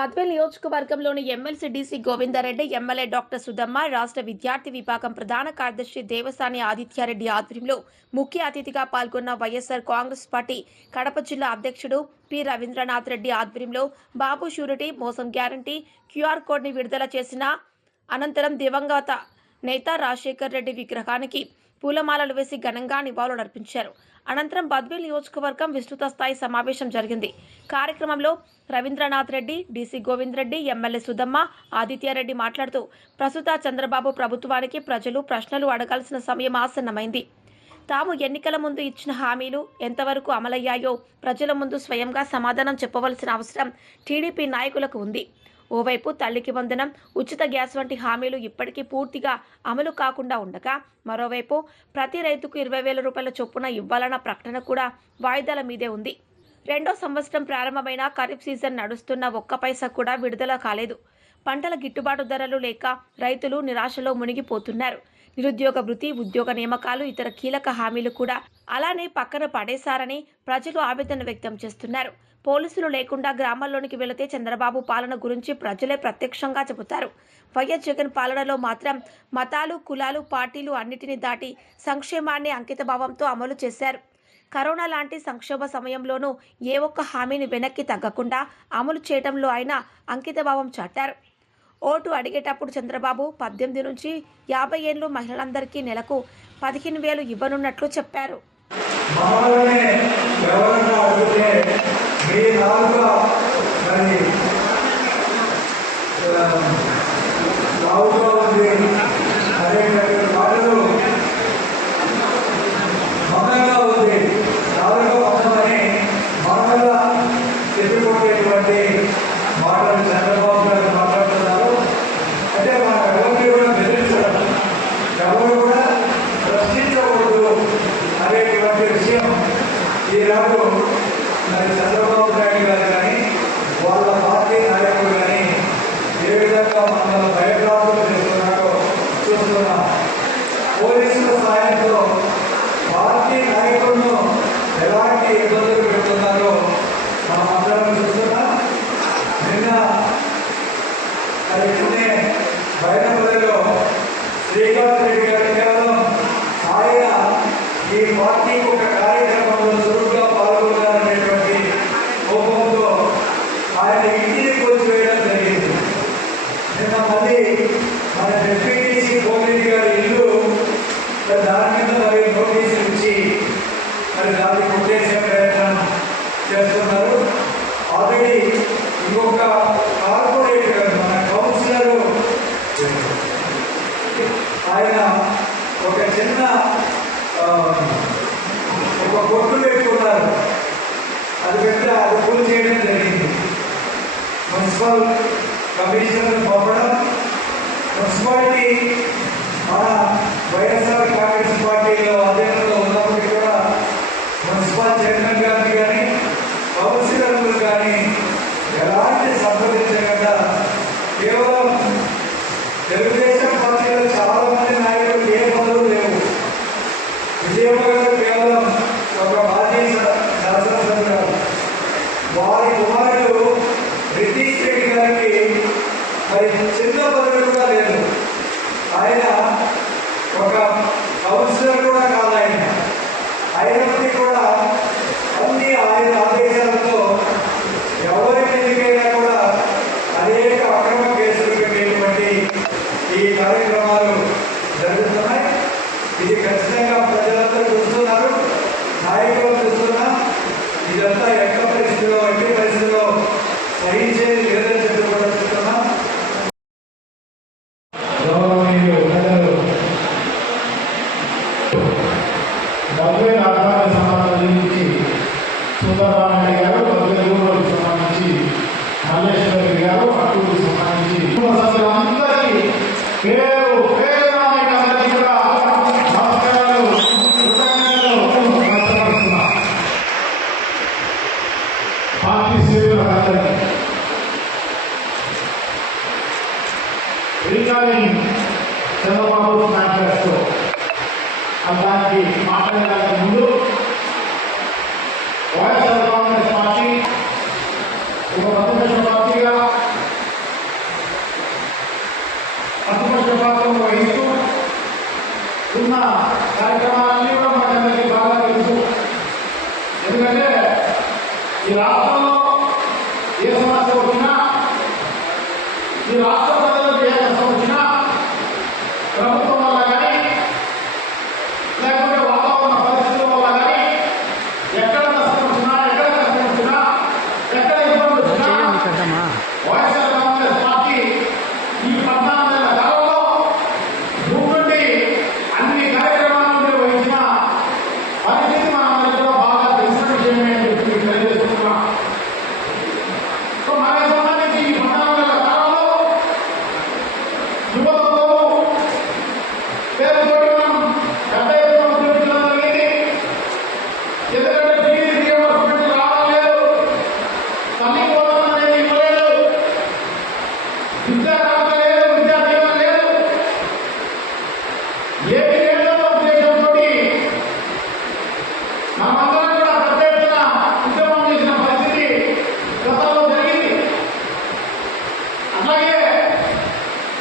బద్వేల్ నియోజకవర్గంలోని MLC DC Govinda Reddy, MLA doctor Sudhamma, రాష్ట్ర విద్యార్థి విభాగం ప్రధాన కార్యదర్శి దేవసాని ఆదిత్యారెడ్డి ఆధ్వర్యంలో ముఖ్య అతిథిగా పాల్గొన్న వైఎస్ఆర్ కాంగ్రెస్ పార్టీ కడప జిల్లా అధ్యక్షుడు పి రవీంద్రనాథ్ రెడ్డి ఆధ్వర్యంలో బాబు షూరిటీ మోసం గ్యారంటీ క్యూఆర్ కోడ్ని విడుదల చేసిన అనంతరం దివంగత నేత రాజశేఖర్ రెడ్డి విగ్రహానికి పూలమాలలు వేసి ఘనంగా నివాళులర్పించారు. అనంతరం బద్వేల్ నియోజకవర్గం విస్తృత స్థాయి సమావేశం జరిగింది. కార్యక్రమంలో రవీంద్రనాథ్ రెడ్డి, డీసీ గోవింద్ రెడ్డి, ఎమ్మెల్యే సుధమ్మ, ఆదిత్యారెడ్డి మాట్లాడుతూ ప్రస్తుత చంద్రబాబు ప్రభుత్వానికి ప్రజలు ప్రశ్నలు అడగాల్సిన సమయం ఆసన్నమైంది. తాము ఎన్నికల ముందు ఇచ్చిన హామీలు ఎంతవరకు అమలయ్యాయో ప్రజల ముందు స్వయంగా సమాధానం చెప్పవలసిన అవసరం టీడీపీ నాయకులకు ఉంది. ఓవైపు తల్లికి వందనం, ఉచిత గ్యాస్ వంటి హామీలు ఇప్పటికీ పూర్తిగా అమలు కాకుండా ఉండగా, మరోవైపు ప్రతి రైతుకు 20,000 రూపాయల చొప్పున ఇవ్వాలన్న ప్రకటన కూడా వాయిదాల మీదే ఉంది. రెండో సంవత్సరం ప్రారంభమైన ఖరీఫ్ సీజన్ నడుస్తున్న ఒక్క పైసా కూడా విడుదల కాలేదు. పంటల గిట్టుబాటు ధరలు లేక రైతులు నిరాశలో మునిగిపోతున్నారు. నిరుద్యోగ వృత్తి, ఉద్యోగ నియామకాలు, ఇతర కీలక హామీలు కూడా అలానే పక్కన పడేశారని ప్రజలు ఆవేదన వ్యక్తం చేస్తున్నారు. పోలీసులు లేకుండా గ్రామాల్లోనికి వెళితే చంద్రబాబు పాలన గురించి ప్రజలే ప్రత్యక్షంగా చెబుతారు. వైఎస్ జగన్ పాలనలో మాత్రం మతాలు, కులాలు, పార్టీలు అన్నిటినీ దాటి సంక్షేమాన్ని అంకితభావంతో అమలు చేశారు. కరోనా లాంటి సంక్షోభ సమయంలోనూ ఏ ఒక్క హామీని వెనక్కి తగ్గకుండా అమలు చేయడంలో ఆయన అంకితభావం చాటారు. ఓటు అడిగేటప్పుడు చంద్రబాబు 18 నుంచి 50 ఏళ్ళు మహిళలందరికీ నెలకు 15,000 ఇవ్వనున్నట్లు చెప్పారు. ఈనాడు మరి చంద్రబాబు నాయుడు గారు కానీ వాళ్ళ పార్టీ నాయకులు కానీ ఏ విధంగా మనల్ని భయప్రాంతులు చేస్తున్నారో చూస్తున్నాం. పోలీసుల సాయంతో పార్టీ నాయకులను ఎలాంటి ఇబ్బందులు పెడుతున్నారో మనం అందరం చూస్తున్నాం. నిన్న అది బయటపల్లిలో శ్రీకాంత్ రెడ్డి గారు కేవలం ఆయన ఈ పార్టీకి ఒక కార్యక్రమంలో చురుగ్గా పాల్గొన్నారనేటువంటి కోపంతో ఆయన ఇంటిని కూల్చివేయడం జరిగింది. నిన్న మళ్ళీ మన డిప్యూటీసీ గోవింద్ గారి ఇల్లు దాని మీద మరి నోటీసులు ఇచ్చి మరి దాన్ని కొట్టేసే ప్రయత్నం చేస్తున్నారు. ఆల్రెడీ ఇంకొక కార్పొరేటర్ మన కౌన్సిలర్ ఆయన ఒక చిన్న ఒక కొట్టు పెట్టుకున్నారు. అది పెడితే అది పూర్తి చేయడం జరిగింది. మున్సిపల్ కమిషనర్ పంపడం, మున్సిపాలిటీ మన వైఎస్ఆర్ కాంగ్రెస్ పార్టీలో అధికారంలో ఉన్నప్పటికీ కూడా మున్సిపల్ చైర్మన్ గారిని కానీ కౌన్సిలర్లు కానీ ఎలాంటి సంప్రదించకుండా కేవలం తెలుగుదేశం పార్టీలో చాలా మంది నాయకులు ఏ పనులు లేవు. విజయవాడ కేవలం ఒక మాజీ శాసనసభ్యుడు, వారి కుమారుడు బ్రిటిష్ రెడ్డి గారికి మరి చిన్న పదవి కూడా లేదు. ఆయన ఒక కౌన్సిలర్ కూడా కాదు. అయినప్పటికీ కూడా అన్ని ఆయన ఆదేశాలతో ఎవరి మీదకైనా కూడా అనేక అక్రమ కేసులు పెట్టేటువంటి ఈ కార్యక్రమాలు జరుగుతున్నాయి. ఇది ఖచ్చితంగా ప్రజలందరూ చూస్తున్నారు, నాయకులు చూస్తున్నా. ఇదంతా ఎక్కడ పరిస్థితిలో ఎట్టి పరిస్థితిలో సహించేది లేదని చెప్పి కూడా చూస్తున్నా. సంబంధించి సుందరరామయ్య గారు, బద్వేలూరుకు సంబంధించి మల్లేశ్వరి గారు, అటూరుకు సంబంధించి అందరికీ పేరు పేరు కూడా నమస్కారాలు, పార్టీ సేవలందరికీ. రికార్డింగ్ చంద్రబాబు మేనిఫెస్టో దానికి మాట్లాడడానికి ముందు వైఎస్ఆర్ కాంగ్రెస్ పార్టీ ఒక ప్రతిపక్ష పార్టీగా అతిముఖ్య పాత్ర వహిస్తూ ఉన్న కార్యక్రమాలన్నీ కూడా మనకి బాగా తెలుసు. ఎందుకంటే ఈ రాష్ట్రంలో ఏ సమస్య వచ్చినా, ఈ రాష్ట్ర ప్రజలకు ఏ కష్టం వచ్చినా ప్రభుత్వం వల్ల కానీ లేకపోతే వాతావరణ పరిస్థితుల వల్ల కానీ ఎక్కడ నష్టం వచ్చినా, ఎక్కడ కష్టం వచ్చినా, ఎక్కడ ఇబ్బంది వచ్చినా వైఎస్ఆర్ కాంగ్రెస్ పార్టీ ఈ 14 నెలల కాలంలో ముందుండి అన్ని కార్యక్రమాలను నిర్వహించిన పరిస్థితి మనందరికీ కూడా బాగా తెలిసిన విషయమే అని చెప్పి తెలియజేస్తున్నాం. సో మనకి సంబంధించి ఈ 14 నెలల కాలంలో యువతతో పేరుతోటి మనం పెద్ద ఎత్తున ఉద్యోగించడం జరిగింది. ఎందుకంటే ఫీజు రియంబర్స్మెంట్ రావడం లేదు, తల్లి పోవడం అనేది ఇవ్వలేదు, విద్యా ఖాతా లేదు, విద్యా దీవెన లేదు, ఏమి లేదో ఉద్దేశంతో మనమందరం కూడా పెద్ద ఎత్తున ఉద్యమం చేసిన పరిస్థితి గతంలో జరిగింది. అట్లాగే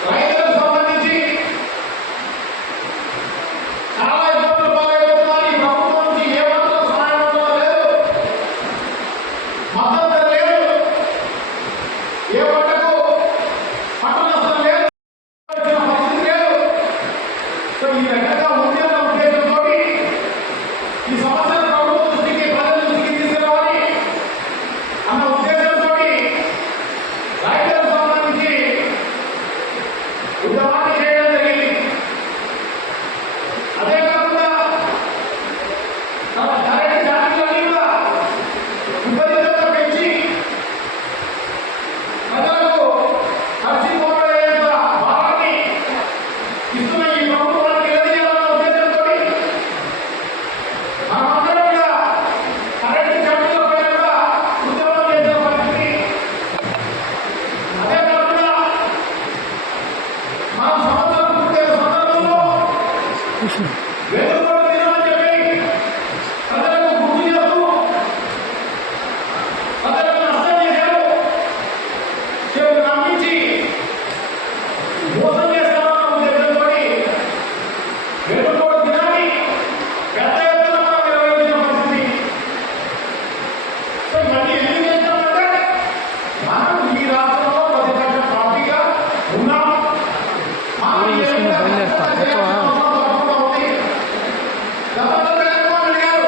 రైతులకు సంబంధించి చాలా ఇబ్బందులు పాలవుతున్నారు. ఈ ప్రభుత్వం నుంచి ఏ మాత్రం సహాయం ఉండడం లేదు, మద్దతు లేదు, ఏ పంటకు పంట నష్టం లేదు, వచ్చిన పరిస్థితి లేదు. సో ఈ రకంగా ఉద్యమ ఉద్దేశంతో ఈ సమస్యను ప్రభుత్వ దృష్టికి, ప్రజల దృష్టికి తీసుకురావాలి అన్న ఉద్దేశంతో రైతులకు సంబంధించి ఉద్యమాన్ని చేయడం జరిగింది. అదే కాకుండా తమ కరెంట్ ఛార్జీలన్నీ కూడా విపరీతంగా పెంచి ప్రజలకు ఖర్చుకోవడం భారాన్ని ఇస్తున్న ఈ ప్రభుత్వానికి నిలదీయాలన్న ఉద్దేశంతో మనమందరం కూడా కరెంట్ ఛార్జీలపై కూడా ఉద్యమం చేసిన పరిస్థితి. అదే కాకుండా మనం సంవత్సరం పూర్తయిన సందర్భంలో వెలుగుబడి దినమని చెప్పి ప్రజలకు గుర్తు చేస్తూ ప్రజలకు నష్టం చేశారు, చెప్పి నమ్మించి మోసం చేస్తామన్న ఉద్దేశంతో వెలుగుబడి దినాన్ని పెద్ద ఎత్తున మనం నిర్వహించిన పరిస్థితి. సో ఇవన్నీ ఎందుకు చేస్తామంటే మనం ఈ రాష్ట్రంలో ప్రతిపక్ష పార్టీగా ఉన్నాం. మనం ఏ విధంగా చేయాల్సిన అవసరం తప్పకుండా ఉంది. గతంలో జగన్మోహన్ రెడ్డి గారు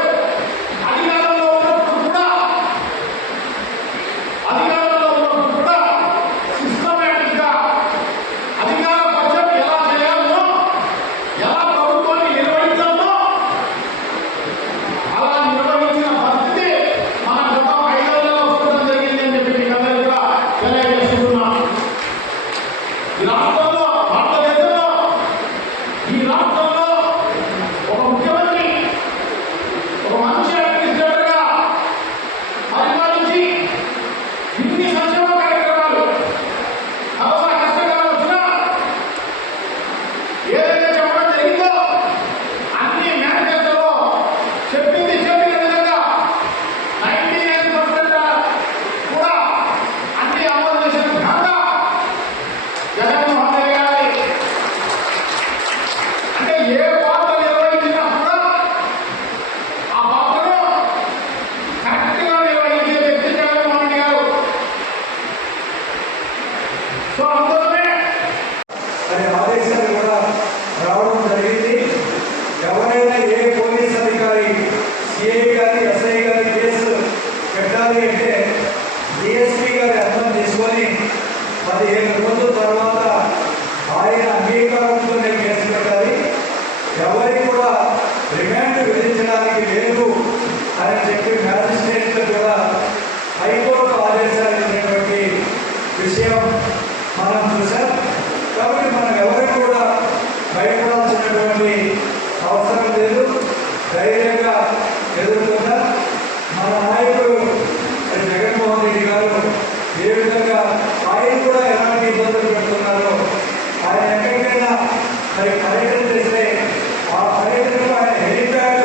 అధికారంలో ఉన్నప్పుడు కూడా సిస్టమేటిక్ గా అధికార పక్షం ఎలా చేయాలో, ఎలా ప్రభుత్వాన్ని నిర్వహించాలో అలా నిర్వహించిన పరిస్థితి మన గత 5 నెలల్లో వస్తుందని జరిగింది అని చెప్పి మీకు అందరికీ కూడా తెలియజేస్తున్నాం. ఈ రాష్ట్రంలో, భారతదేశంలో ఈ రాష్ట్రంలో ఒక ముఖ్యమంత్రి, ఒక మంచి అడ్మినిస్ట్రేటర్ గా పరిపాలించి ఇన్ని సంక్షేమ కార్యక్రమాలు కరోనా కష్టకాలం వచ్చినా ఏదైతే చెప్పడం జరిగిందో అన్ని మేనిఫెస్టోలో చెప్పింది చెప్పిన విధంగా 99% కూడా అన్ని అమలు చేసిన ఘనత జగన్మోహన్ రెడ్డి గారి. అంటే ఏ పాత్ర నిర్వహించినా కూడా ఆ పాత్రను కరెక్ట్ గా నిర్వహించే వ్యక్తి జగన్మోహన్ రెడ్డి గారు. సో అందులోనే అనే ఆదేశాలు కూడా రావడం జరిగింది. ఎవరైనా ఏ పోలీస్ అధికారి, సిఐ గారి, ఎస్ఐ గారి కేసు పెట్టాలి అంటే డిఎస్పీ గారి అర్థం తీసుకొని 15 రోజుల తర్వాత ఆయన అంగీకారంతోనే కేసు పెట్టాలి. ఎవరికి కూడా రిమాండ్ విధించడానికి లేదు అని చెప్పి మ్యాజిస్ట్రేట్లు కూడా హైకోర్టు ఆదేశాలు ఇచ్చినటువంటి విషయం మనం చూసాం. కాబట్టి మనం ఎవరికి కూడా భయపడాల్సినటువంటి అవసరం లేదు, ధైర్యంగా ఎదుర్కొన్నా. మన నాయకుడు జగన్మోహన్ రెడ్డి గారు ఏ విధంగా ఆయన కూడా ఎలాంటి ఇబ్బందులు పెడుతున్నారో, ఆయన ఎక్కడికైనా మరి పర్యటన చేస్తే ఆ పర్యటనకు ఆయన హెలిప్యాడ్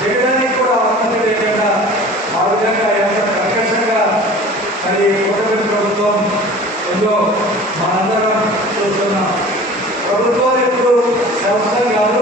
దిగడానికి కూడా అనుమతి లేకుండా ఆ విధంగా ఎంత కర్కశంగా మరి కూటమి ప్రభుత్వం ఉందో మనందరం చూస్తున్నాం. ప్రభుత్వాలు ఎప్పుడు శాశ్వతం కాదు.